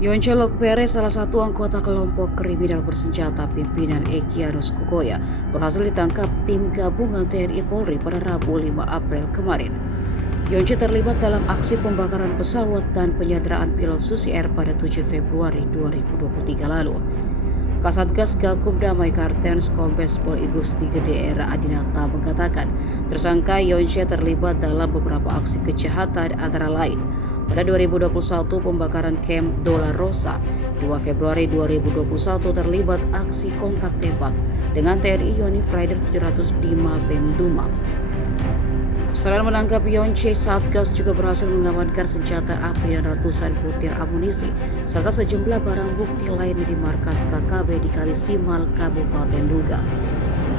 Yonce Lokpere, salah satu anggota kelompok kriminal bersenjata pimpinan Egyanus Kogoya, berhasil ditangkap tim gabungan TNI Polri pada Rabu 5 April kemarin. Yonce terlibat dalam aksi pembakaran pesawat dan penyanderaan pilot Susi Air pada 7 Februari 2023 lalu. Kasatgas Gakum Damai Kartens Kombes Pol Igusti Gede Era Adinata mengatakan tersangka Yonce terlibat dalam beberapa aksi kejahatan antara lain pada 2021 pembakaran Camp Dola Rosa, 2 Februari 2021 terlibat aksi kontak tembak dengan TNI Yonif Rider 705 Pemduma. Selain menangkap Yonce, Satgas juga berhasil mengamankan senjata api dan ratusan butir amunisi, serta sejumlah barang bukti lain di markas KKB di Kalisimal, Kabupaten Duga.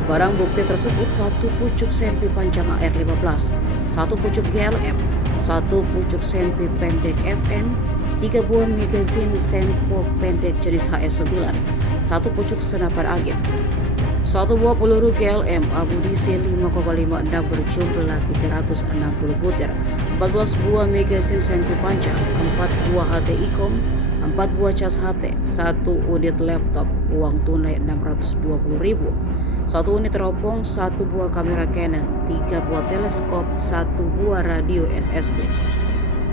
Barang bukti tersebut satu pucuk senpi panjang AR-15, satu pucuk GLM, satu pucuk senpi pendek FN, 3 buah magazin sempok pendek jenis HS9, satu pucuk senapan angin, satu buah peluru GLM amunisi 5,56 berjumlah 360 butir, 14 buah magazin senpi panjang, 4 buah HT-ICOM, 4 buah cas HT, 1 unit laptop, uang tunai 620.000, 1 unit teropong, 1 buah kamera Canon, 3 buah teleskop, 1 buah radio SSB.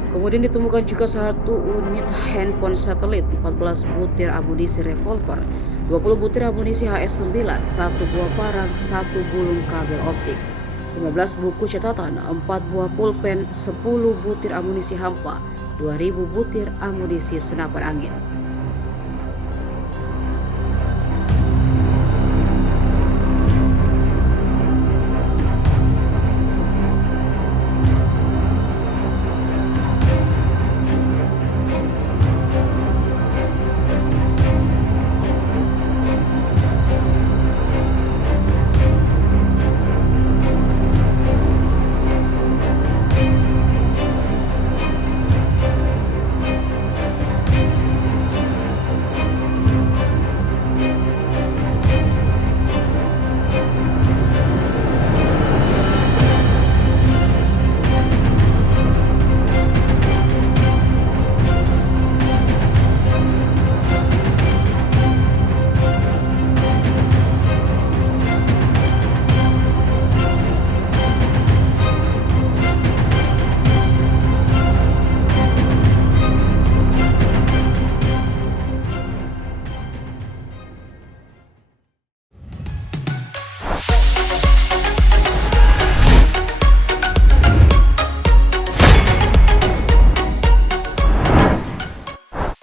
Kemudian ditemukan juga 1 unit handphone satelit, 14 butir amunisi revolver, 20 butir amunisi HS9, 1 buah parang, 1 gulung kabel optik, 15 buku catatan, 4 buah pulpen, 10 butir amunisi hampa, 2000 butir amunisi senapan angin.